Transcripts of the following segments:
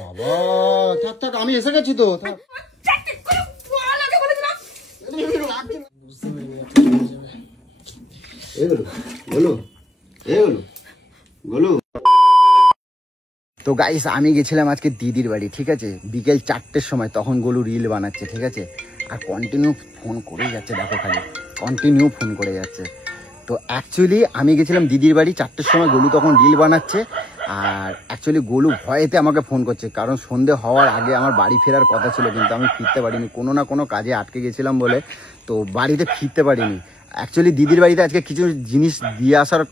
বাবা থাক থাক, আমি এসে গেছি তো। তো গাইস আমি গেছিলাম আজকে দিদির বাড়ি, ঠিক আছে, বিকেল 4টের সময়। তখন গোলু রিল বানাচ্ছে, ঠিক আছে, আর কন্টিনিউ ফোন করেই যাচ্ছে, দেখো খালি কন্টিনিউ ফোন করে যাচ্ছে। তো অ্যাকচুয়ালি আমি গেছিলাম দিদির বাড়ি 4টের সময়, গোলু তখন রিল বানাচ্ছে। আর অ্যাকচুয়ালি গোলু ভয়েতে আমাকে ফোন করছে, কারণ সন্ধে হওয়ার আগে আমার বাড়ি ফেরার কথা ছিল, কিন্তু আমি ফিরতে পারিনি, কোনো না কোনো কাজে আটকে গেছিলাম বলে। তো বাড়িতে ফিরতে পারিনি। অ্যাকচুয়ালি দিদির বাড়িতে আজকে কিছু জিনিস দিয়ে আসার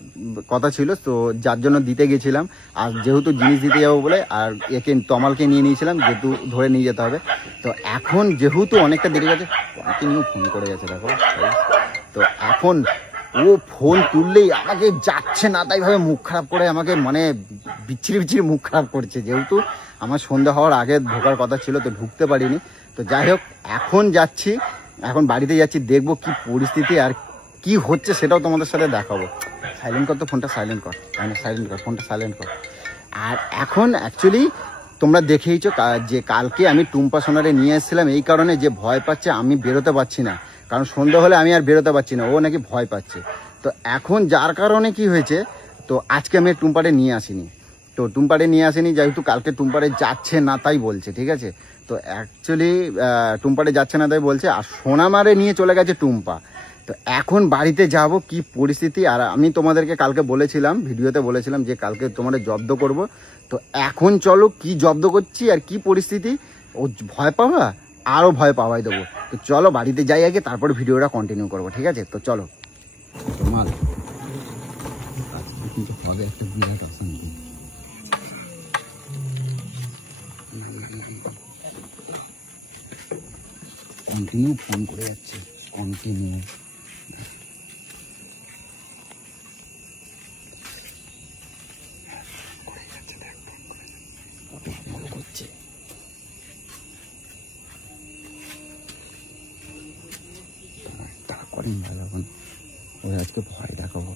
কথা ছিল, তো যার জন্য দিতে গেছিলাম। আর যেহেতু জিনিস দিতে যাবো বলে আর একে তমালকে নিয়ে নিয়েছিলাম, যেহেতু ধরে নিয়ে যেতে হবে। তো এখন যেহেতু অনেকটা দেরি গেছে, কন্টিনিউ ফোন করে গেছে দেখো। তো এখন ও ফোন তুললেই আমাকে যাচ্ছে না তাই ভাবে মুখ খারাপ করে, আমাকে মানে বিচ্ছিরি বিচ্ছিরি মুখ খারাপ করছে, যেহেতু আমার সন্ধ্যা হওয়ার আগে ঢোকার কথা ছিল, তো ঢুকতে পারিনি। তো যাই হোক, এখন যাচ্ছি, এখন বাড়িতে যাচ্ছি, দেখবো কি পরিস্থিতি আর কি হচ্ছে সেটাও তোমাদের সাথে দেখাবো। সাইলেন্ট কর তো ফোনটা, সাইলেন্ট কর, সাইলেন্ট কর ফোনটা, সাইলেন্ট কর। আর এখন অ্যাকচুয়ালি তোমরা দেখেইছো যে কালকে আমি টুম্পা সোনারে নিয়ে এসেছিলাম এই কারণে, যে ভয় পাচ্ছে, আমি বেরোতে পারছি না, কারণ সন্ধ্যা হলে আমি আর বেরোতে পারছি না, ও নাকি ভয় পাচ্ছে। তো এখন যার কারণে কি হয়েছে, তো আজকে আমি টুম্পারে নিয়ে আসিনি। তো টুম্পারে নিয়ে আসিনি যেহেতু কালকে টুম্পারে যাচ্ছে না তাই বলছে, ঠিক আছে। তো অ্যাকচুয়ালি টুম্পারে যাচ্ছে না তাই বলছে, আর সোনামারে নিয়ে চলে গেছে টুম্পা। তো এখন বাড়িতে যাব, কি পরিস্থিতি। আর আমি তোমাদেরকে কালকে বলেছিলাম, ভিডিওতে বলেছিলাম যে কালকে তোমাদের জব্দ করব। তো এখন চলো কি জব্দ করছি আর কি পরিস্থিতি, ও ভয় পাবা আরও ভয় পাওয়াই দেবো। তো চলো বাড়িতে যাই আগে, তারপর ভিডিওটা কন্টিনিউ করবো, ঠিক আছে। তো চলো। তোমার কিন্তু হবে একটা বিরাট অশান্তি। কন্টিনিউ ফোন করে যাচ্ছে, কন্টিনিউ। ওরা আজকে ভয় দেখাবো,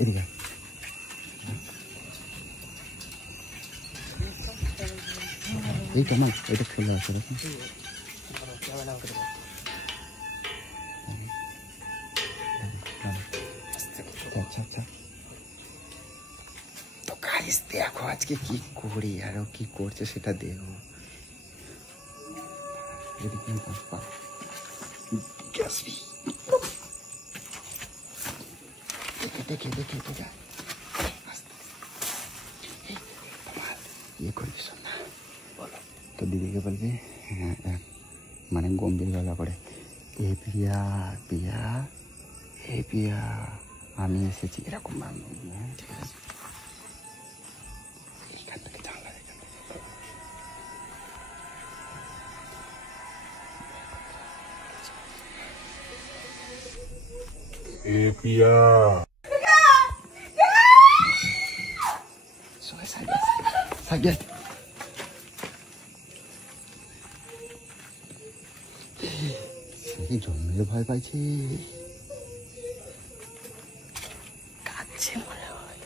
এদিকে এই তোমার এটা ফেলে আছে, আচ্ছা আচ্ছা। তো গাইস দেখো আজকে কি করি আর ও কি করছে সেটা দেখো। দেখে দেখে দেখে ইয়ে করিস না, বলো তো দিদিকে বলবি, হ্যাঁ মানে গম্ভীর গলা করে, এ পিয়া পিয়া, এ পিয়া আমি এসেছি, এরকম ঠিক আছে। এইখান থেকে জানলা দেখে এ পিয়া সাইড জন্মের ভয় পাইছে, কাঁদছে মনে হয়,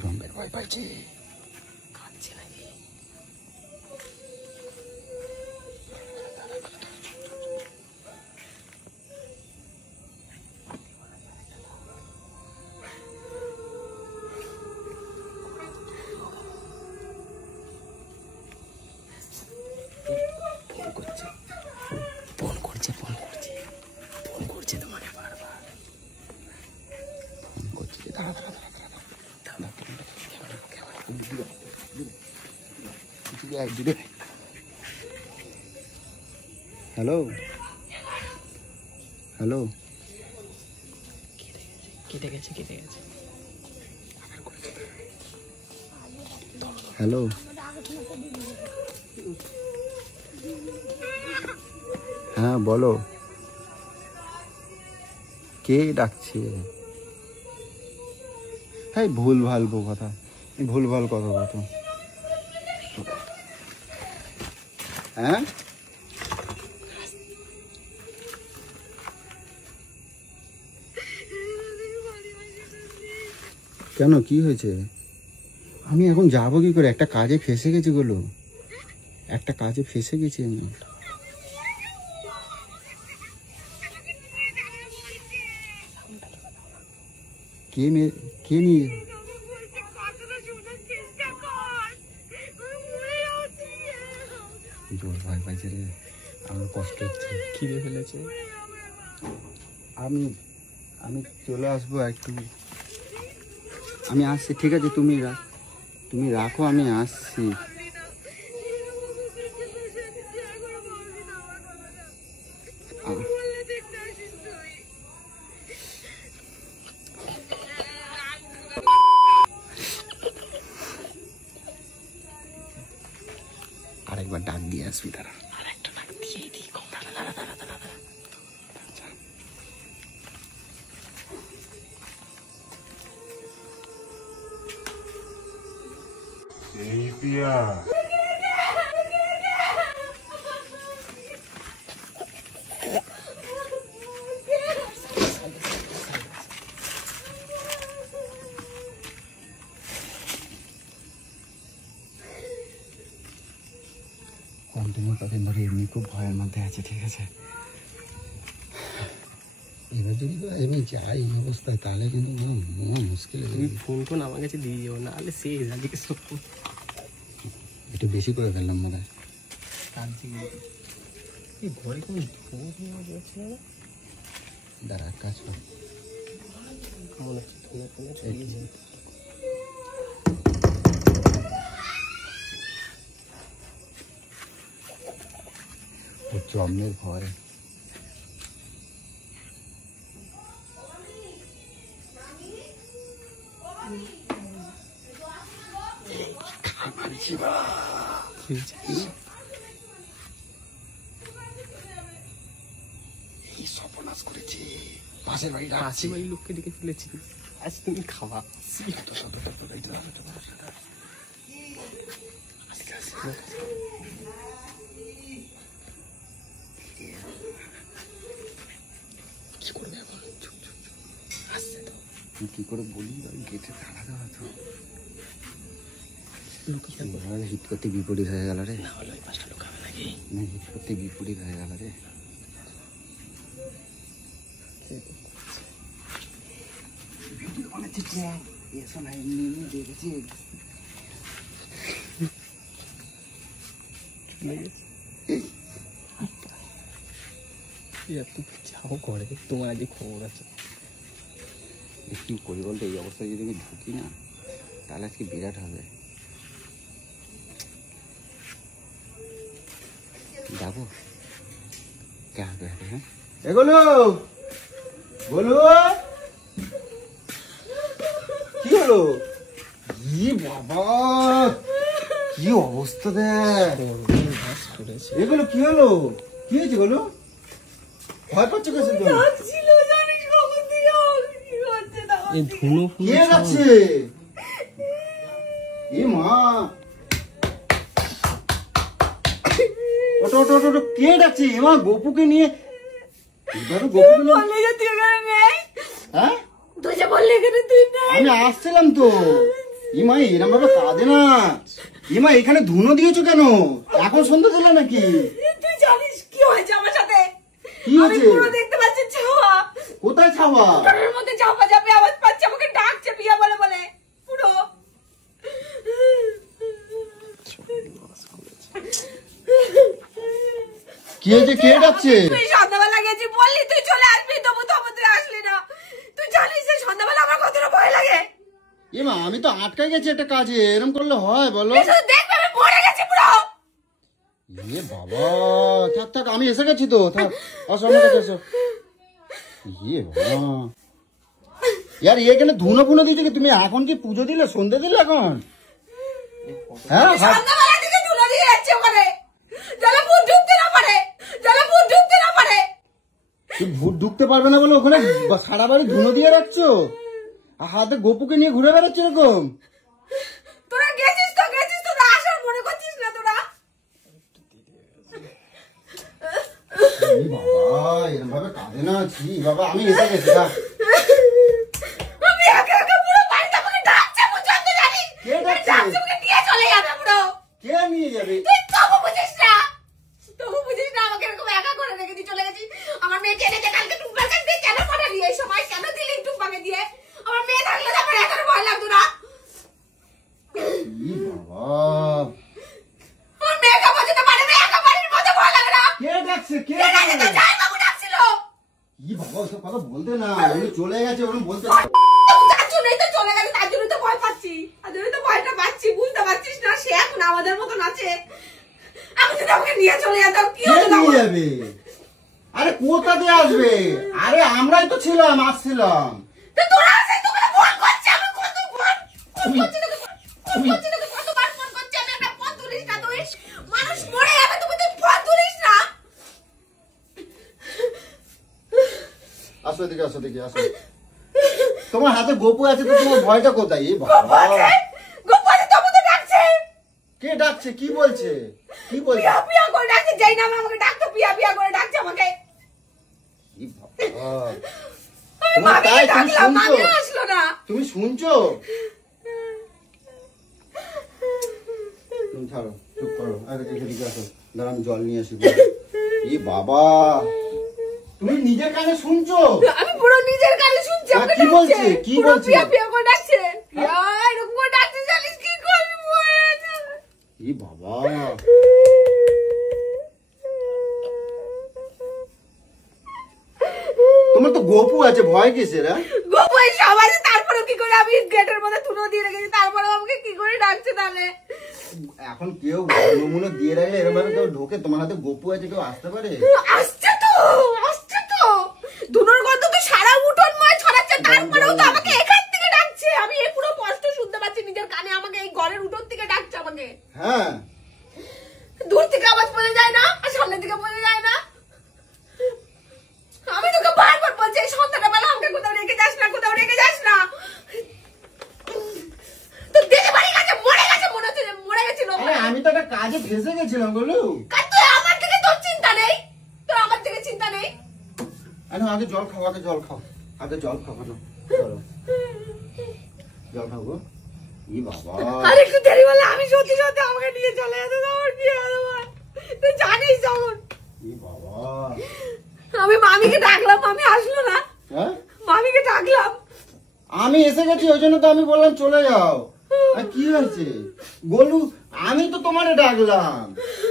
জন্মের ভয় পাইছে, কাঁদছে নাকি। হ্যালো হ্যালো, কেটে গেছে হ্যালো, হ্যাঁ বলো, কে ডাকছে? হ্যাঁ ভুল ভাল কথা, ভুল ভাল কথা। হ্যাঁ কেন, কি হয়েছে? আমি এখন যাবো কি করে? একটা কাজে ফেসে গেছি গুলো, একটা কাজে ফেসে গেছি আমি। কে নিয়ে জোর ভয় পাইছে রে, আমার কষ্ট হচ্ছে। খিদে ফেলেছে। আমি আমি চলে আসবো একটু, আমি আসছি, ঠিক আছে? তুমি রাখো, আমি আসছি। আরেকবার ডাক দিয়ে আসবি, তারা আরেকটা ডাক দিয়ে দিই। এই পিয়া কন্টিনিউ কদিন ধরে এমনি খুব ভয়ের মধ্যে আছে, ঠিক আছে? এবার যদি আমি যাই এই অবস্থায়, তাহলে কিন্তু মুশকিল। তুমি ফোন আমার কাছে দিয়ে যাবো, নাহলে সে জানিকে সব একটু বেশি করে ফেললাম মনে হয়। এই ঘরে কোনো যাচ্ছে না। দাঁড়া, কাজ কর। মনে হচ্ছে জন্মের ভয়। এই সর্বনাশ করেছি, পাশের বাড়ি লোককে ডেকে ফেলেছি। আজ তুমি খাওয়া কি করে বলি, গেটে তালা দেওয়া তো হিট করতে বিপরীত হয়ে গেল রে। না হলে ওই পাঁচটা লোক হবে নাকি? না, হিট করতে বিপরীত হয়ে গেল রে। ভিডিও বানাচ্ছি, এসো না, এমনি এমনি দেখেছি। যাও করে, তোমার আজকে খবর আছে। কি করি বলতো, এই অবস্থায় যদি আমি ঢুকি না, তাহলে আজকে বিরাট হবে। যাবো কে হবে? হ্যাঁ, এগুলো বলো, কি হলো? কি বাবা, কি অবস্থা দেখ। এগুলো কি হলো? কি হয়েছে বলো? ভয় পাচ্ছ কেসে? এই ধুনো কে যাচ্ছে? এ মা, ওটো ওটো ওটো, কে ডাকছে? এমা গোপুকে নিয়ে, গোপুকে নিয়ে। হ্যাঁ, আমি আসছিলাম তো। ইমা এরম ভাবে কাঁদে না। ইমা এখানে ধুনো দিয়েছো কেন? এখন সন্ধ্যা দিলে নাকি? তুই জানিস কি হয়েছে আমার সাথে? কি হয়েছে? পুরো দেখতে পাচ্ছি ছাওয়া। কোথায় ছাওয়া? ঘরের মধ্যে চাপা চাপে আওয়াজ পাচ্ছি, আমাকে ডাকছে পিয়া বলে বলে। পুরো কি হয়েছে? কে ডাকছে? তুই সন্ধ্যাবেলা গেছি বললি তুই চলে আসবি, তবু তুই আসলি না। তুই জানিস যে সন্ধ্যাবেলা আমার কতটা ভয় লাগে। এমা আমি তো আটকে গেছি একটা কাজে, এরকম করলে হয় বলো? দেখবে আমি পড়ে গেছি পুরো। ইয়ে বাবা, থাক থাক, আমি এসে গেছি তো, থাক, আসো আমার কাছে এসো। ইয়ে বাবা, ইয়ার এখানে ধুনো ফুনো দিয়েছে কি? তুমি এখন কি পুজো দিলে, সন্ধে দিলে এখন? হ্যাঁ, সন্ধ্যাবেলা থেকে ধুলো দিয়ে যাচ্ছে ওখানে, যারা ভূত ঢুকতে না পারে, যারা ভূত ঢুকতে না পারে। তুই ভূত ঢুকতে পারবে না বলে ওখানে সারা বাড়ি ধুনো দিয়ে রাখছো, আর হাতে গোপুকে নিয়ে ঘুরে বেড়াচ্ছ এরকম? তোরা গেছিস তো, আসার মনে করছিস না তোরা? বাবা এরকম ভাবে কাঁদে না, ছি বাবা, আমি এসে গেছি। আমি একা একা পুরো বাড়িতে আমাকে গেছে তো জামাইবাবু ডাকছিল। কি বাবা ওসব কথা বলতে না, উনি চলে গেছে ওরকম বলতে তার জন্যই তো চলে গেছে, তার জন্যই তো ভয় পাচ্ছি, তার জন্যই তো ভয়টা পাচ্ছি, বুঝতে পারছিস না? সে এখন আমাদের মতন আছে। আমি যদি আমাকে নিয়ে চলে যেতাম কি কে হতো নিয়ে তখন? যাবে? আরে কোথা দিয়ে আসবে? আরে আমরাই তো ছিলাম, আসছিলাম। তো তোরা আসে তোকে ফোন করছে, আমি কত ফোন করছি তোকে, ফোন করছি তোকে, কতবার ফোন করছি আমি, একটা ফোন তুলিস না তুই। মানুষ মরে যাবে তুমি তুই ফোন তুলিস না। আসো এদিকে, আসো এদিকে, আসো। তোমার হাতে গোপু আছে তো তোমার ভয়টা কোথায়? এই বাবা, গোপালে তো আমাকে ডাকছে, কে ডাকছে? কি বলছে? কি বলছে? পিয়া পিয়া করে ডাকছে, যেই নামে আমাকে ডাকতো পিয়া পিয়া করে ডাকছে আমাকে। এই বাবা, আমি তোমার মামিকে তাই তুমি ডাকলাম, শুনছো? মামিও আসলো না। তুমি শুনছো? তুমি ছাড়ো, চুপ করো। আরে এদিকে আসো, দাঁড়া আমি জল নিয়ে আসি। এই বাবা, তুমি নিজের কানে শুনছো? আমি পুরো নিজের কানে শুনছি আমাকে কি ডাকছে। বলছে? কি পুরো বলছে? পিয়া পিয়া করে ডাকছে, পিয়া এরকম করে ডাকছে, জানিস কি করবি মরে যাবে। এই বাবা, তোমার তো গোপু আছে, ভয় কিসের? গোপাল সব আছে, তারপরে কি করে আমি গেটের মধ্যে তুলো দিয়ে রেখেছি, তারপরে আমাকে কি করে ডাকছে তাহলে? এখন কেউ নমুনা দিয়ে রাখলে এরকম ভাবে কেউ ঢোকে? তোমার হাতে গোপু আছে, কেউ আসতে পারে? আসছে তো, আসছে তো, ধুনোর গন্ধ তো সারা উঠোনময় ছড়াচ্ছে, তারপরেও তো আমাকে এখান থেকে ডাকছে। আমি এই পুরো স্পষ্ট শুনতে পাচ্ছি নিজের কানে, আমাকে এই ঘরের উঠোন থেকে ডাকছে আমাকে। হ্যাঁ, দূর থেকে আওয়াজ পড়ে যায় না, আর সামনে থেকে পড়ে যায় না। আমি তোকে বারবার বলছি এই সন্ধ্যাটা বেলা আমাকে কোথাও রেখে যাস না, কোথাও রেখে যাস না। তো দিদি বাড়ি গেছে, মরে গেছে মনে হচ্ছে, যে মরে গেছিল। আরে আমি তো একটা কাজে ফেসে গেছিলাম বলু। কার তুই আমার থেকে তোর চিন্তা নেই, তোর আমার থেকে চিন্তা নেই। আরে আগে জল খাও, আগে জল খাও, আগে জল খাও, চলো জল খাও গো। ই বাবা, আর একটু দেরি হলে আমি সত্যি সত্যি আমাকে নিয়ে চলে যেত, আমার কি হলো বল? তুই জানিস যখন ই বাবা, আমি মামিকে ডাকলাম, মামি আসলো না, হ্যাঁ মামিকে ডাকলাম। আমি এসে গেছি, ওই জন্য তো আমি বললাম চলে যাও। আর কি হয়েছে গোলু? আমি তো তোমারে ডাকলাম,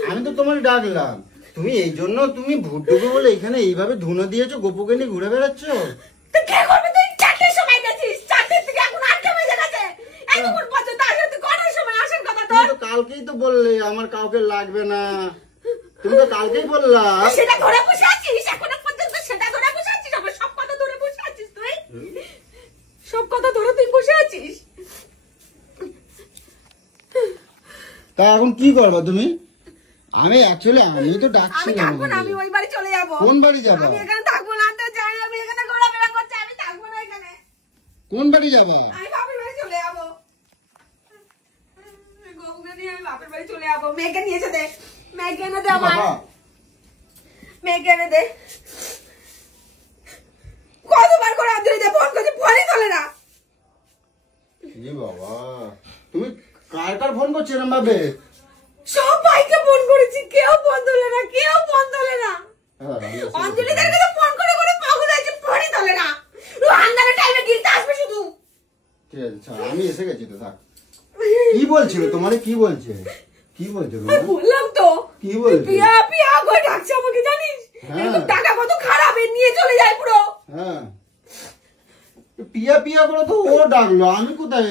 আমি তো তোমারে ডাকলাম। তুমি এই জন্য তুমি ভূত ঢুকে বলে এখানে এইভাবে ধুনো দিয়েছো, গোপুকে নিয়ে ঘুরে বেড়াচ্ছ। তুই কে করবি? তুই 4টের সময় গেছিস, 4টের থেকে এখন 8টা বেজে গেছে, এতক্ষণ পর্যন্ত আসলে তুই কটার সময় আসার কথা তুমি তোর? তো কালকেই তো বললে আমার কাউকে লাগবে না, তুমি তো কালকেই বললা। সেটা ধরে বসে আছিস এখন পর্যন্ত, সেটা ধরে বসে আছিস, আমার সব কথা ধরে বসে আছিস তুই, সব কথা ধরে তুই বসে আছিস। তা এখন কি করবা তুমি? আমি তো আমি ডাকছিলাম। থাকবো না, আমি ওই বাড়ি চলে যাবো। কোন বাড়ি যাবা? আমি এখানে থাকবো না, তো জানি আমি এখানে ঘোরাফেরা করছি, আমি থাকবো না এখানে, কোন বাড়ি যাবা? আমি বাপের বাড়ি চলে যাবো। গবুকে নিয়ে আমি বাপের বাড়ি চলে যাবো। মেয়েকে নিয়ে যেতে, মেয়েকে এনে দে আমার, বাবা, মেয়েকে এনে দে। কতবার করে আন্তরিতে ফোন করছি, ফোনই তোলে না। ই বাবা, তুমি কার কার ফোন করছো এরকম ভাবে? সবাইকে ফোন করেছি, কেউ ফোন তোলে না, কেউ ফোন তোলে না। অঞ্জলিদেরকে তো ফোন করে করে পাগল হয়েছে, ফোনই তোলে না। আন্দারের টাইমে গিলতে আসবে শুধু। ঠিক আছে, ছাড়, আমি এসে গেছি তো, থাক। কি বলছিল তোমারে? কি বলছে? কি বলছে আমি তোমার? বললাম তো, কি বলছে? পিয়া পিয়া করে ডাকছে আমাকে, জানিস? হ্যাঁ। এরকম টাকা কত খারাপ, এ নিয়ে চলে যায় পুরো। হ্যাঁ, পিয়া পিয়া করে তো ও ডাকলো, আমি কোথায়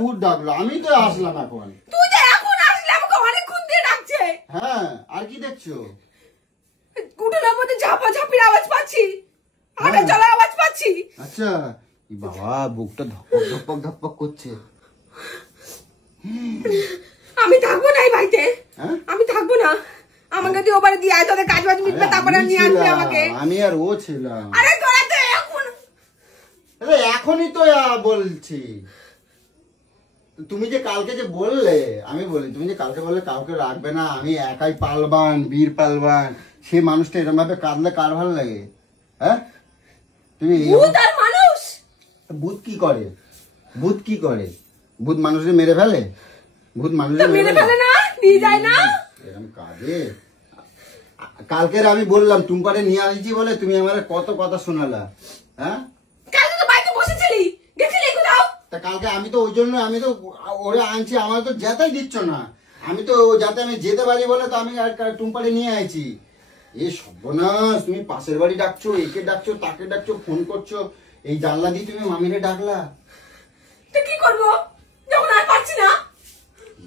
ভূত ডাকলো? আমি তো আসলাম এখন। তুই যে এখন আসলে আমাকে অনেকক্ষণ দিয়ে ডাকছে। হ্যাঁ, আর কি দেখছো? উঠোনের মধ্যে ঝাপা ঝাপির আওয়াজ পাচ্ছি, হাঁটা চলা আওয়াজ পাচ্ছি। আচ্ছা, ই বাবা, বুকটা ধপক ধপক ধপক করছে। আমি থাকবো না এই বাড়িতে, হ্যাঁ? আমি থাকবো না। আমাকে তুই ওপারে দিয়ে আয়, তোদের কাজ বাজ মিটবে, তারপরে আমি নিয়ে আসবি ছিলাম, আমাকে। আমি আর ও ছিলাম। আরে তোরা তো এখন আরে এখনই তো বলছি। তুমি যে কালকে যে বললে, আমি বলি তুমি যে কালকে বললে কাউকে রাখবে না, আমি একাই পালবান, বীর পালবান, সে মানুষটা এরকম ভাবে কাঁদলে কার ভালো লাগে? হ্যাঁ, তুমি ভূত আর মানুষ, ভূত কি করে? ভূত কি করে? ভূত মানুষকে মেরে ফেলে? ভূত মানুষকে মেরে ফেলে না, নিয়ে যায় না। এরকম কাজে কালকের আমি বললাম টুম্পারে নিয়ে আসছি বলে তুমি আমার কত কথা শোনালা। হ্যাঁ, কালকে তো বাইকে বসেছিলি, গেছিলি কোথাও? তা কালকে আমি তো ওই জন্য আমি তো ওরে আনছি, আমার তো যেতেই দিচ্ছ না। আমি তো যাতে আমি যেতে পারি বলে তো আমি টুম্পারে নিয়ে আইছি। এ সর্বনাশ, তুমি পাশের বাড়ি ডাকছো, একে ডাকছো, তাকে ডাকছো, ফোন করছো, এই জানলা দিয়ে তুমি মামিরে ডাকলা। তো কি করবো যখন আর পারছি না?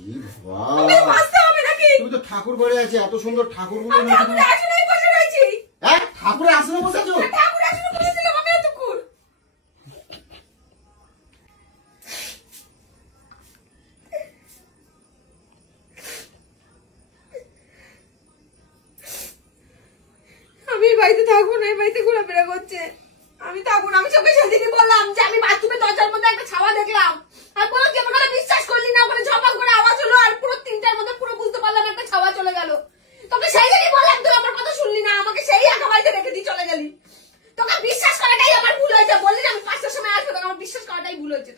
ই বাবা, আমাকে বাঁচতে হবে নাকি? তুমি তো ঠাকুর বাড়ি আছে, এত সুন্দর ঠাকুরগুলো আমি নাকি ঠাকুরের আসনেই বসে রয়েছি। হ্যাঁ ঠাকুরের আসনে বসে আছো? ঠাকুরের আসনে বসেছিলাম আমি এতক্ষণ। আমি এই বাড়িতে থাকবো না, এই বাড়িতে ঘোরাফেরা করছে। আমি থাকবো না। আমি সবকে সেদিনই বললাম যে আমি বাথরুমে দরজার মধ্যে একটা ছাওয়া দেখলাম। আর বললাম যে আমার বিশ্বাস করলি না, ওখানে ঝপাং করে আওয়াজ হলো আর পুরো 3টার মধ্যে পুরো বুঝতে পারলাম একটা ছাওয়া চলে গেল। তোকে সেই দিনই বললাম, তুই আমার কথা শুনলি না, আমাকে সেই একা বাড়িতে রেখে দিয়ে চলে গেলি। তোকে বিশ্বাস করাটাই আমার ভুল হয়েছে। বললি না আমি 5টার সময় আসবো, তোকে আমার বিশ্বাস করাটাই ভুল হয়েছে।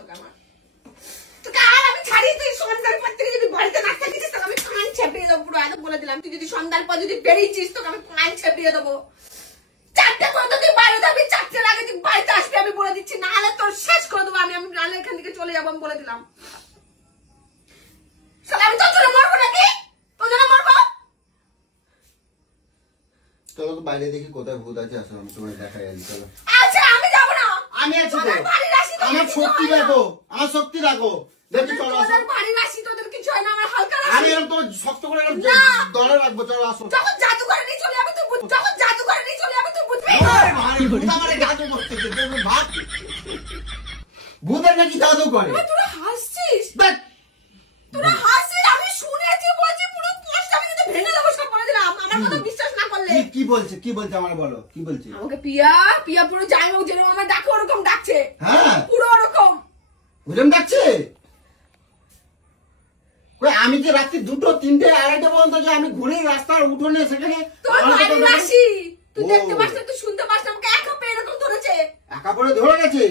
তোকে আর আমি ছাড়ি, তুই সন্ধ্যার পর থেকে যদি বাড়িতে না থাকিস তোকে আমি কান ছেপিয়ে দেবো পুরো। একদম বলে দিলাম, তুই যদি সন্ধ্যার পর যদি বেরিয়েছিস তোকে আমি কান ছেপিয়ে দেবো। 4টে পর্যন্ত তুই বাইরে থাকবি, 4টের আগে তুই বাড়িতে আসবি আমি বলে দিচ্ছি, নাহলে তোর শেষ করে দেবো আমি। আমি নাহলে এখান থেকে চলে যাবো আমি বলে দিলাম। শালা আমি তোর জন্য মরবো নাকি? তোর জন্য মরবো? চলো তো বাইরে দেখি কোথায় ভূত আছে, আসো আমি তোমায় দেখাই আনি। চলো। আচ্ছা আমি যাবো না। আমি আছি তো, তোদের বাড়ির রাশি তোদের আমার কিছু শক্তি হয় না। রাখো, আমার শক্তি রাখো, দেখি চলো আসো। তোদের বাড়ির রাশি তোদের কিছু হয় না, আমার হালকা আমি রাশি। এরকম তোমার শক্ত করে এরকম না। দলে রাখবো, চলো আসো। যখন জাদু করে নিয়ে চলে যাবে তুই বুঝ- যখন জাদু করে নিয়ে চলে যাবে তুই বুঝবি। আরে ভাই, ভূত আমারে জাদু করতেছে, দেখো ভাব। ভূতের নাকি জাদু করে? তোরা হাসছিস, দেখ, তোরা হাসছিস। আমি শুনেছি বলছি পুরো পোস্ট আমি কিন্তু ভেঙে দেবো সব বলে দিলাম। আমার কথা বিশ্বাস না করলে। কি বলছে, কি বলছে আমার বলো, কি বলছে? আমাকে পিয়া পিয়া পুরো জামাই যেরকম আমার ডাকে ওরকম ডাকছে। হ্যাঁ পুরো ওরকম। বুঝলাম ডাকছে। কই আমি যে রাত্রি 2টো 3টে 2:30 পর্যন্ত যে আমি ঘুরে রাস্তার উঠোনে সেখানে তোর আমার বাড়ির কথা রাশি তুই ও। দেখতে পাস না, তুই শুনতে পাস না, আমাকে একা পেয়ে এরকম ধরেছে। একা পড়ে ধরে গেছে,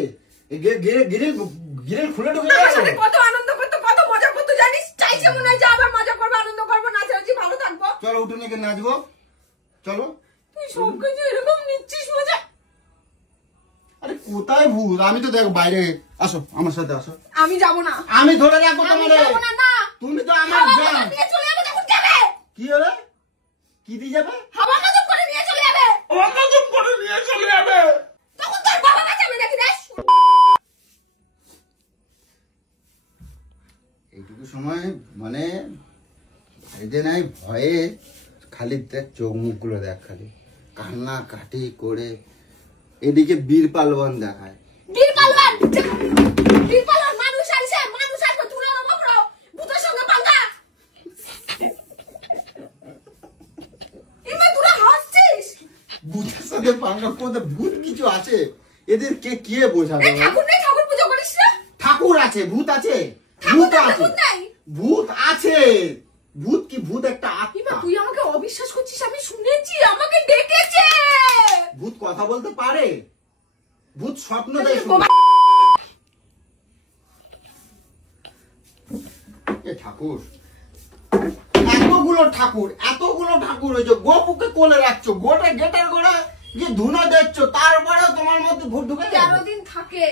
গিরিল খুলে ঢুকে আমার গেল। সাথে কত আনন্দ করতো, কত মজা করতো জানিস? চাইছে মনে হয় যে আবার মজা করবো, আনন্দ করবো, নাচানাচি ভালো থাকবো। চলো উঠোনে গিয়ে নাচবো, চলো। তুই সব কিছু এরকম নিচ্ছিস মজা। আরে কোথায় ভূত? আমি তো দেখো বাইরে, আসো আমার সাথে আসো। আমি যাবো না, আমি ধরে রাখবো আমি তোমারে। যাবো না। না তুমি তো আমার হাওয়া জান। বাতাস নিয়ে চলে যাবে তখন যাবে। কি হবে? কি দিয়ে যাবে? হাওয়া বাতাস করে নিয়ে চলে যাবে। তখন তোর বাবা বাঁচাবে নাকি রে? এইটুকু সময় মানে বাড়িতে নাই ভয়ে খালি দেখ চোখ মুখগুলো দেখ, খালি কান্না কাটি করে। এদিকে বীর পালওয়ান দেখায়। বীর পালওয়ান, বীর পালওয়ান মানুষ আনছে, মানুষ আসবে তুলে নেবো পুরো ভূতের সঙ্গে পাঙ্গা। এমা তোরা হাসছিস? ভূতের সাথে পাঙ্গা করতে ভূত কিছু আছে? এদের কে বোঝাবে? এই ঠাকুর নেই, ঠাকুর পুজো করিস না? ঠাকুর আছে, ভূত আছে, ঠাকুর ভূত থাকলে আছে, ভূত নাই? ভূত আছে। ভূত কি? ভূত একটা এমা আত্মা। তুই আমাকে অবিশ্বাস করছিস? আমি শুনেছি আমাকে ডেকেছে। ভূত কথা বলতে পারে? ভূত স্বপ্ন দেয় শুধু। বাবা, এ ঠাকুর, এতগুলো ঠাকুর হয়েছে, গোপুকে কোলে রাখছো, গোটা গেটার গোড়া যে ধুনো দিচ্ছ, তারপরেও তোমার মধ্যে ভূত ঢুকে যাবে। 13 দিন থাকে,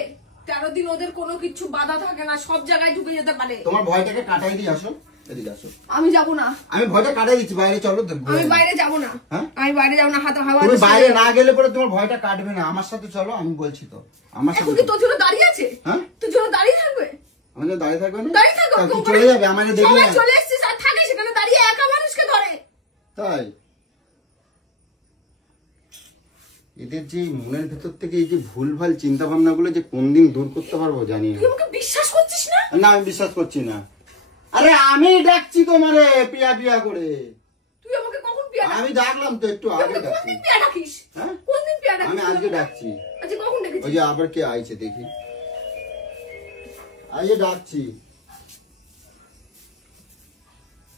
13 দিন ওদের কোনো কিছু বাধা থাকে না, সব জায়গায় ঢুকে যেতে পারে। তোমার ভয়টাকে কাটাই দিয়ে আসো, এদিকে আসো। আমি যাবো না, আমি ভয়টা কাটাই দিচ্ছি, বাইরে চলো। আমি বাইরে যাবো না। হ্যাঁ? আমি বাইরে যাবো না, হাতে হাওয়া তুমি বাতাস বাইরে লাগে। না গেলে পরে তোমার ভয়টা কাটবে না। আমার সাথে চলো, আমি বলছি তো, আমার সাথে এখন কি তোর জন্য দাঁড়িয়ে আছে? হ্যাঁ? তোর জন্য দাঁড়িয়ে থাকবে? আমাদের দাঁড়িয়ে থাকবে না? দাঁড়িয়ে থাকো, তা কি ওখানে চলে যাবে? আমাকে দেখবে সবাই না? চলে এসেছিস আর থাকে সেখানে দাঁড়িয়ে একা মানুষকে ধরে। তাই এদের যে মনের ভেতর থেকে এই যে ভুলভাল চিন্তা ভাবনা গুলো যে কোন দিন দূর করতে পারবো জানি না। তুই আমাকে বিশ্বাস করছিস না? না আমি বিশ্বাস করছি না। আরে আমি ডাকছি তোমারে পিয়া পিয়া করে। তুই আমাকে কখন পিয়া আমি ডাকিস? ডাকলাম তো একটু তুই আগে আমাকে ডাকছি। কোনদিন পিয়া ডাকিস? হ্যাঁ? কোনদিন পিয়া ডাকিস? আমি আজকে ডাকছি। আজকে কখন ওই ডেকেছিস? যে আবার কে আইছে দেখি। আজকে ডাকছি।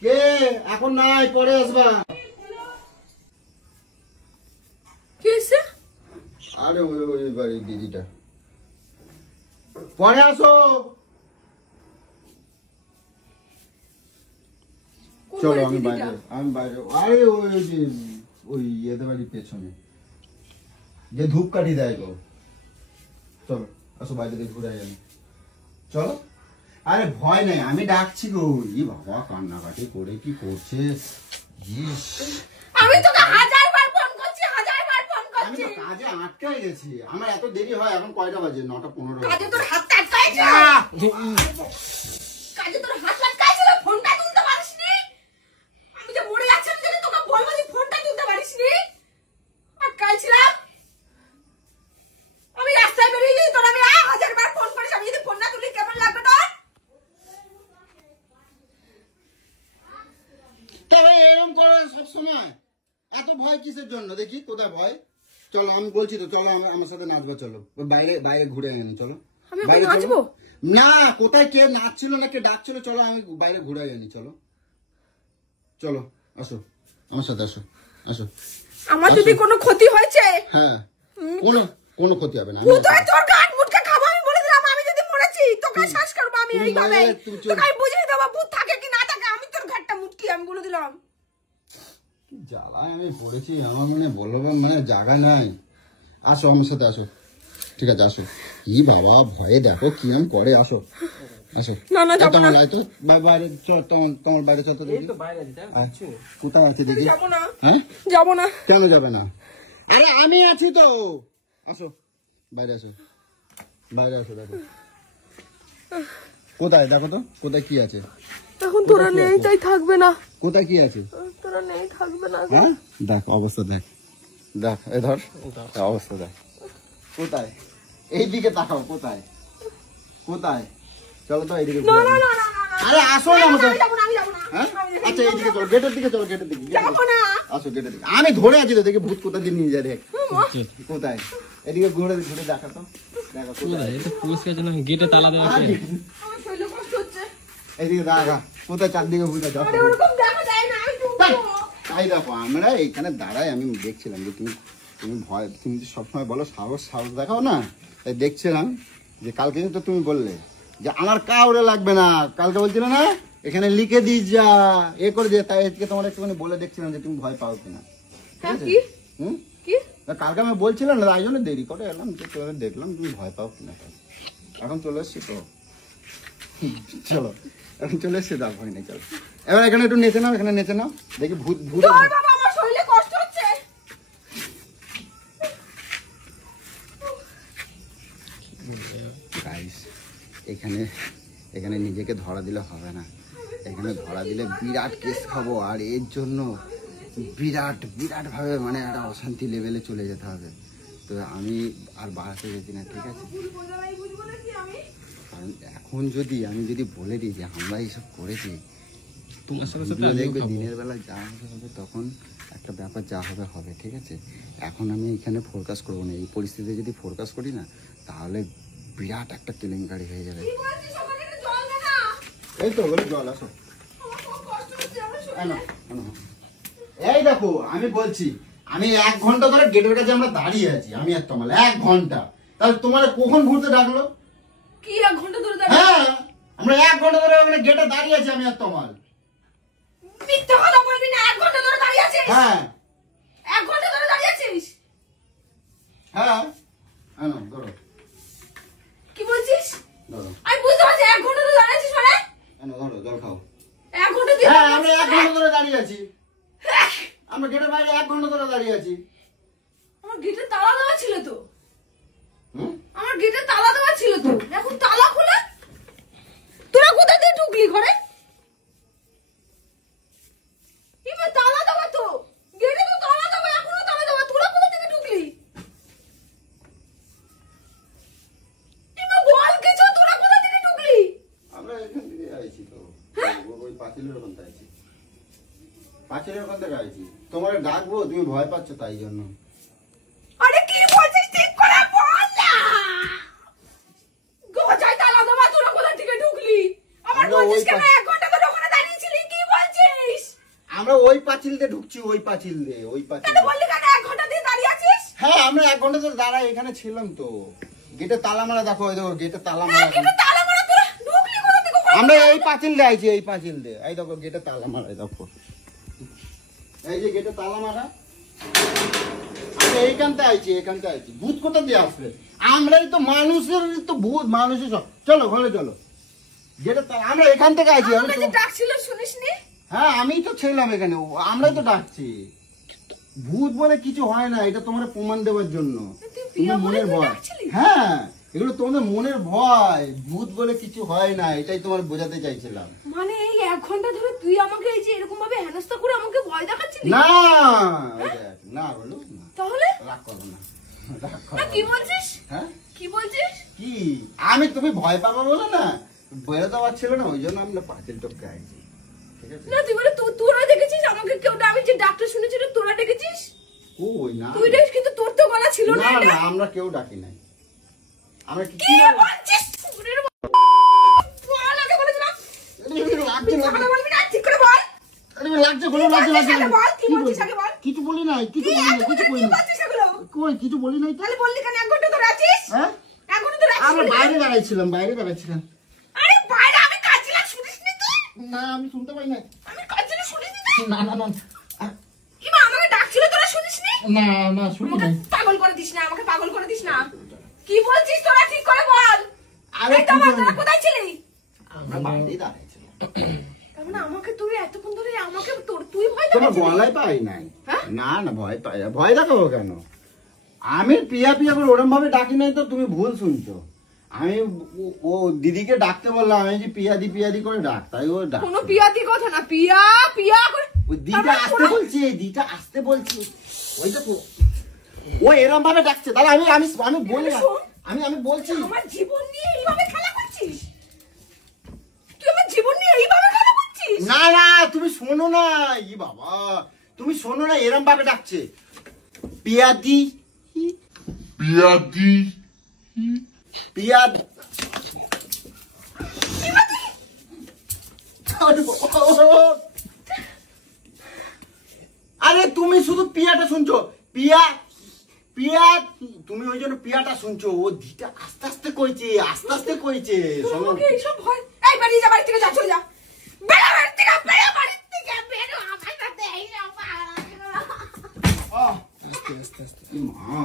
কে? এখন নাই, পরে আসবা। কি হয়েছে? আরে ওই বাড়ির দিদিটা। পরে আসো। কোন চলো বাড়ির আমি দিদিটা? বাইরে। আরে ওই যে ওই এদের বাড়ির পেছনে যে ধূপকাঠি দেয় গো। চলো আসো, বাইরে দিয়ে ঘুরে যাবে। চলো। আরে ভয় নাই, আমি ডাকছি গো। ই বাবা কান্নাকাটি করে কি করছে। ইস, আমি তোকে 1000 বার কাজে আটকাই গেছি, আমার এত দেরি হয়। এখন কয়টা বাজে? 9:15। কাজে তোর হাত আটকাইছে, কাজে তোর হাত আটকাইছিল, ফোনটা তুলতে পারিসনি। আমি যে মরে যাচ্ছি আমি যদি তোকে বলবো যে ফোনটা তুলতে পারিসনি, আটকাইছিলাম। আমি রাস্তায় বেরিয়ে যাই, তোর আমি 1000 বার ফোন করিস, আমি যদি ফোন না তুলি কেমন লাগবে তোর? তবে এরকম করো সবসময়, এত ভয় কিসের জন্য? দেখি কোথায় ভয়। চলো আমি বলছি তো, চলো আমার সাথে নাচবো, চলো বাইরে বাইরে ঘুরে আনি, চলো আমি বাইরে চলো। নাচবো? না, কোথায় কে নাচছিল না কে ডাকছিল, চলো আমি বাইরে ঘুরে আনি, চলো চলো আসো আমার সাথে, আসো আসো। আমার যদি কোনো ক্ষতি হয়েছে, হ্যাঁ, কোনো কোনো ক্ষতি হবে না। কোথায় তোর গান মুটকে খাবো আমি বলে দিলাম। আমি যদি মরেছি তোকে শ্বাস করবো আমি তুমি এইভাবে, বলে, তুমি চল। তোকে আমি বুঝিয়ে দেবো ভূত থাকে কি না থাকে। আমি তোর ঘাটটা মুটকি আমি বলে দিলাম। কি জ্বালায় আমি পড়েছি, আমার মনে বলবার মানে জায়গা নাই। আসো আমার সাথে, আসো, ঠিক আছে আসো। কি বাবা ভয়ে দেখো কি আমি করে, আসো আসো। না, না, যাবো না। তো বাইরে চল, তোমার বাইরে চল তো এই দেখি। তো বাইরে আছে, দেখ, আয়, কিচ্ছু নেই। কোথায় আছে দেখি। যাবো না, হ্যাঁ, যাবো না। কেন যাবে না? আরে আমি আছি তো, আসো বাইরে, আসো বাইরে, আসো দেখো কোথায়, দেখো তো কোথায় কি আছে। এখন তোরা নেই তাই থাকবে না, কোথায় কি আছে? তোরা নেই থাকবে না। হ্যাঁ, দেখ অবস্থা, দেখ দেখ, এ ধর অবস্থা দেখ। কোথায়? এইদিকে তাকাও, কোথায় কোথায়? চলো তো এইদিকে ঘুরে না, আসি। না, না, না, না। আরে আসো না আমাকে। আমি যাবো না, আমি যাবো না। হ্যাঁ, আচ্ছা এইদিকে চলো, গেটের দিকে চলো, গেটের দিকে, গেটের যাবো দিকে। না। আসো গেটের দিকে, আমি ধরে আছি তো, দেখি ভূত কোথা দিয়ে নিয়ে যায়, দেখ কোথায়। এদিকে ঘুরে ঘুরে দেখা তো, দেখো কোথায়। এটা পরিষ্কার জন্য গেটে তালা দেওয়া আছে। আমার শরীরে কষ্ট হচ্ছে। এইদিকে দেখা কোথায়, চারদিকে ভূত আছে। আরে ওরকম দেখা যায় না, আমি চুপ। তাই দেখো, আমরা এইখানে দাঁড়াই, আমি দেখছিলাম যে তুমি তুমি ভয়, তুমি যে সবসময় বলো সাহস সাহস দেখাও না, তাই দেখছিলাম যে কালকে তো তুমি বললে যে আমার কাউরে লাগবে না, কালকে বলছিলে না এখানে লিখে দিস যা, এ করে দিয়ে, তাই আজকে তোমার একটুখানি বলে দেখছিলাম যে তুমি ভয় পাও কিনা, ঠিক আছে? কি? হুম, কি? কালকে আমি বলছিলাম না, তাই জন্য দেরি করে এলাম, যে তোকে দেখলাম তুমি ভয় পাও কিনা। এখন চলে এসছি তো, চলো এখন চলে এসছি, দাও ভয় নেই, চলো এবার এখানে একটু নেচে নাও, এখানে নেচে নাও, দেখি ভূত ভূত। তোর বাবা, আমার শরীরে কষ্ট হচ্ছে। গাইস, এখানে এখানে নিজেকে ধরা দিলে হবে না, এখানে ধরা দিলে বিরাট কেস খাবো, আর এর জন্য বিরাট বিরাট ভাবে মানে একটা অশান্তি লেভেলে চলে যেতে হবে। তো আমি আর বাড়াতে যেতে না, ঠিক আছে? বুঝবো না কি আমি? কারণ এখন যদি আমি যদি বলে দিই যে আমরা এইসব করেছি, তোমার সাথে সাথে ভিডিও আমিও দেখবে, খাবো। দিনের বেলা যা হবে তখন একটা ব্যাপার যা হবে হবে, ঠিক আছে? এখন আমি এখানে ফোরকাস করবো না, এই পরিস্থিতিতে যদি ফোরকাস করি না তাহলে বিরাট একটা কেলেঙ্কারি হয়ে যাবে। কি বলছিস? আমাকে একটু জল দে না। এই তো বলে জল, আসো। আমার খুব কষ্ট হচ্ছে, আমার শরীরে। এই নাও, এই নাও। এই দেখো আমি বলছি, আমি 1 ঘন্টা ধরে গেটের কাছে আমরা দাঁড়িয়ে আছি, আমি আর তোমার 1 ঘন্টা, তাহলে তোমার কখন ঘুরতে ডাকলো? কি 1 ঘন্টা ধরে দাঁড়িয়ে? হ্যাঁ, আমরা 1 ঘন্টা ধরে ওখানে গেটে দাঁড়িয়ে আছি, আমি আর তোমার। মিথ্যে কথা বলবি না। 1 ঘন্টা ধরে দাঁড়িয়ে আছিস? হ্যাঁ 1 ঘন্টা ধরে দাঁড়িয়ে আছিস? হ্যাঁ, এই নাও, ধরো কি বলছিস? ধরো, আমি বুঝতে পারছি 1 ঘন্টা ধরে দাঁড়িয়ে আছিস মানে? এই নাও, ধরো জল খাও। 1 ঘন্টা দিয়ে হ্যাঁ, আমরা 1 ঘন্টা ধরে দাঁড়িয়ে আছি, আমরা গেটের বাইরে 1 ঘন্টা ধরে দাঁড়িয়ে আছি। আমার গেটে তালা দেওয়া ছিল তো। হুম, আমার গেটে তালা দেওয়া ছিল তো। এখন তালা খোলা। তোরা কোথা দিয়ে ঢুকলি ঘরে? এবার তালা দেওয়া তো। গেটে তো তালা দেওয়া, এখনো তালা দেওয়া। তোরা কোথা থেকে ঢুকলি? এবার বল কিছু, তোরা কোথা থেকে ঢুকলি? আমরা এখান থেকে আইছি তো, ওই পাঁচিলের ওখান থেকে আইছি, পাঁচিলের ওখান থেকে আইছি। তোমার ডাকবো, তুমি ভয় পাচ্ছ তাই জন্য। আরে কি বলছিস ঠিক করে বল না। গজায় তালা দেওয়া, তোরা কোথা থেকে ঢুকলি? আমার আমরা বলছিস ওই কেন 1 ঘন্টা ধরে ওখানে দাঁড়িয়েছিলি? কি বলছিস? আমরা ওই পাঁচিল দিয়ে ঢুকছি, ওই পাঁচিল দিয়ে, ওই পাঁচিল কেন দিয়ে। বললি কেন 1 ঘন্টা দিয়ে দাঁড়িয়ে আছিস? হ্যাঁ, আমরা 1 ঘন্টা ধরে দাঁড়াই এখানে ছিলাম তো। গেটে তালা মারা, দেখো ওই দেখো গেটে তালা মারা। গেটে তালা মারা, তোরা ঢুকলি কোথা থেকে ওখানে? আমরা এই পাঁচিল দিয়ে আইছি, এই পাঁচিল দিয়ে, এই দেখো গেটে তালা মারা, এই দেখো এই যে গেটে তালা মারা। আমরা এইখানতে আইছি, এখানতে আইছি। ভূত কোথা দিয়ে আসবে? আমরাই তো মানুষের তো ভূত, মানুষই সব। চলো ঘরে চলো, গেটে তালা, আমরা এখান থেকে আইছি। আমি আমাকে তো, যে ডাকছিল শুনিসনি? হ্যাঁ আমি তো ছিলাম এখানে, আমরাই তো ডাকছি। ভূত বলে কিছু হয় না, এটা তোমার প্রমাণ দেওয়ার জন্য। প্রিয়া তোমার বলে মনের তুই ভয়। ডাকছিলি? হ্যাঁ, এগুলো তোমাদের মনের ভয়, ভূত বলে কিছু হয় না, এটাই তোমার বোঝাতে চাইছিলাম। মানে এই 1 ঘন্টা ধরে তুই আমাকে এই যে এরকম ভাবে হেনস্থা করে আমাকে ভয় দেখাচ্ছিলি? না ওই দেখ, না বলো না, তাহলে রাগ করো না, রাগ না, করো কি না। বলছিস? হ্যাঁ কি বলছিস? কি, আমি তুমি ভয় পাবো বলে না, বেরোতে পারছিল না, ওই জন্য আমরা পাঁচিল টপকে আইছি, ঠিক আছে? না তুই বলে তোরা দেখেছিস আমাকে, কেউ আমি যে ডাক্তার শুনেছিল তোরা ডেকেছিস? ওই না, তুই দেখ, কিন্তু তোর তো গলা ছিল না না এটা। না, আমরা কেউ ডাকি নাই, আমরা কি কি বলছিস? ওরে বাবা, বল, আগে বলেছিলাম। লাগছে কথা বলবি না, ঠিক করে বল। লাগছে বলো, লাগছে লাগছে আগে বল, কি বলছিস আগে বল। কিছু বলি নাই, কিছু কি বলি নাই, এত কিছু কথা বলি কি নাই, বলছিস এগুলো? কই কিছু বলি নাই তো। তাহলে বললি কেন 1 ঘন্টা ধরে আছিস? হ্যাঁ, 1 ঘন্টা ধরে আছিস আমরা বললি? বাইরে বেড়াইছিলাম, বাইরে বেড়াইছিলাম। আরে বাইরে আমি কাজছিলাম, শুনিসনি তুই? না আমি শুনতে পাই নাই, আমি কাজছিলাম, শুনিসনি তুই? না না না, ইমা আমাকে ডাকছিল, তোরা শুনিসনি? না না শুনি আমাকে নাই। পাগল করে দিস না, আমাকে পাগল করে দিস না। কি বলছিস তোরা, ঠিক করে বল। আরে এই তো কি আমার, বলি? তোরা কোথায় ছিলি? আমরা বাইরেই দাঁড়াইছিলাম। তার মানে আমাকে তুই এতক্ষণ ধরে আমাকে তুই ভয় তোমার দেখাচ্ছিলি? গলায় পাই নাই। হ্যাঁ? না না, ভয় পাই, ভয় দেখাবো কেন? আমি পিয়া পিয়া করে ওরম ভাবে ডাকি নাই তো, তুমি ভুল শুনছো। আমি ও দিদিকে ডাকতে বললাম, আমি যে পিয়াদি করে ডাক, তাই ও ডাক। কোনো পিয়াতি কথা না, পিয়া পিয়া করে। ওই তার দিটা মানে আসতে পুরো- বলছি, দিটা আসতে বলছি, ওইটা তো ও এরম ভাবে ডাকছে, তাহলে আমি আমি আমি বলি না, শোন। আমি বলছি। আমার জীবন নিয়ে এইভাবে খেলা করছিস? তুই আমার জীবন নিয়ে এইভাবে খেলা করছিস? না না, তুমি শোনো না, ই বাবা, তুমি শোনো না, এরম ভাবে ডাকছে, পিয়াদি পিয়াদ। আরে তুমি শুধু পিয়াটা শুনছো, পিয়া পিয়া, তুমি ওই জন্য পিয়াটা শুনছো, ও দিটা আস্তে আস্তে কইছে, আস্তে আস্তে কইছে, তোর শোনো। আমাকে এইসব ভয়, এই বাড়ি যা, বাড়ি থেকে যা, চলে যা, বেরো বাড়ি থেকে, বেরো বাড়ি থেকে, বেরো, আমার সাথে এইসব আহ, আস্তে আস্তে আস্তে। মা,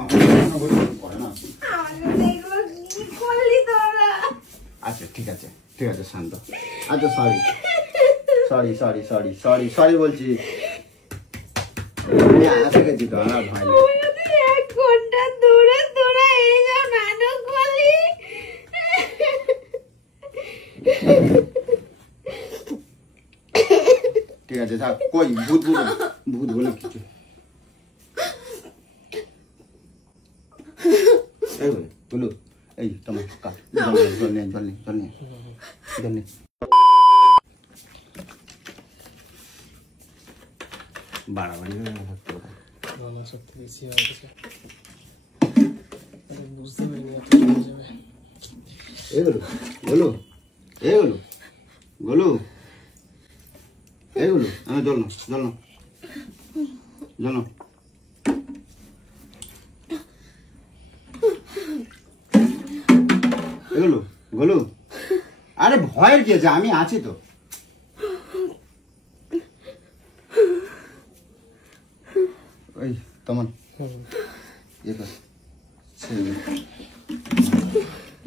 করে না। আমার সাথে এগুলো কি করলি তোরা? আচ্ছা ঠিক আছে, ঠিক আছে, শান্ত। আচ্ছা sorry sorry sorry sorry sorry sorry বলছি, আমি আসে গেছি তো, আমার ভয় নেই। ওই যে 1 ঘন্টা ধরে তোরা এইসব নাটক করলি। ঠিক আছে থাক, কই ভূত বলে, ভূত বলে কিছু এই বলে বলো, এই তোমার কাজ, জল নিয়ে জল নিয়ে জল নিয়ে জল নিয়ে। বাড়াবাড়ি হয়ে গেল সত্যি কথা। না না, সত্যি বেশি হয়ে গেছে। আরে বুঝতে পারিনি এত হয়ে যাবে। এগুলো গোলু, এগুলো গোলু, এগুলো আমার জল না, জল না, জল না। এগুলো গোলু, আরে ভয়ের কি আছে, আমি আছি তো। ওই তোমার ये कर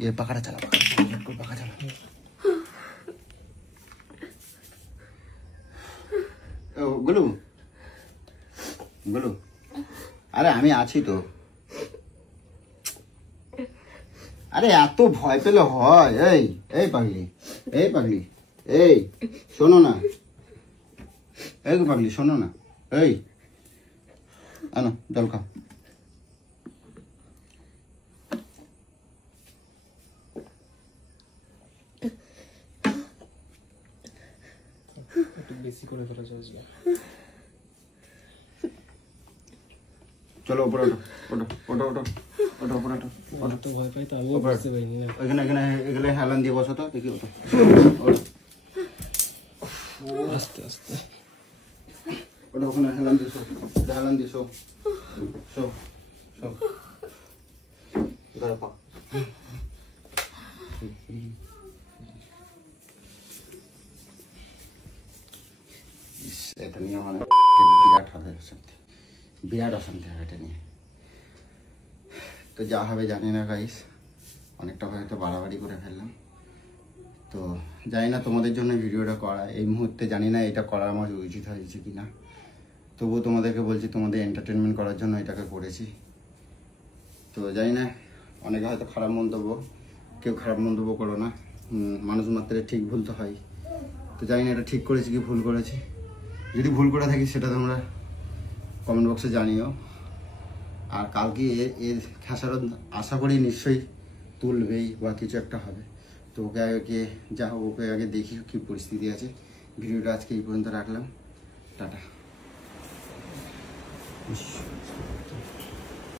ये पकड़ा चला, पकड़ा चला। গুলু গুলু, আরে আমি আছি তো। আরে এত ভয় পেলে হয়? এই এই পাগলি, এই পাগলি, এই শোনো না, এই পাগলি শোনো না, এই আনো জল খাও। একটু বেশি করে ফেলেছে আজকে। চলো উপরে ওঠো, ওঠো ওঠো ওঠো ওঠো উপরে ওঠো, ওঠো। তো ভয় পাই তো আমিও বুঝতে পারিনি না। এখানে এখানে এগুলো হেলান দিয়ে বসো তো, দেখি ওঠো ওঠো আস্তে আস্তে। ওঠো, ওখানে হেলান দিয়ে শো, হেলান দিয়ে শো শো শো, ধরো পা। ইস, এটা নিয়ে মানে বিরাট হবে অশান্তি, বিরাট অশান্তি হবে এটা নিয়ে। তো যা হবে জানি না গাইস, অনেকটা হয়তো বাড়াবাড়ি করে ফেললাম। তো জানি না তোমাদের জন্য ভিডিওটা করা, এই মুহূর্তে জানি না এটা করা আমার উচিত হয়েছে কি না। তবুও তোমাদেরকে বলছি, তোমাদের এন্টারটেনমেন্ট করার জন্য এটাকে করেছি। তো জানি না, অনেকে হয়তো খারাপ মন্তব্য, কেউ খারাপ মন্তব্য করো না, মানুষ মাত্রে ঠিক ভুল তো হয়। তো জানি না এটা ঠিক করেছি কি ভুল করেছি, যদি ভুল করে থাকি সেটা তোমরা কমেন্ট বক্সে জানিও। আর কালকে এর খেসারত আশা করি নিশ্চয়ই তুলবেই বা কিছু একটা হবে। তো ওকে আগে যা হোক, ওকে আগে দেখি কী পরিস্থিতি আছে। ভিডিওটা আজকে এই পর্যন্ত রাখলাম, টাটা।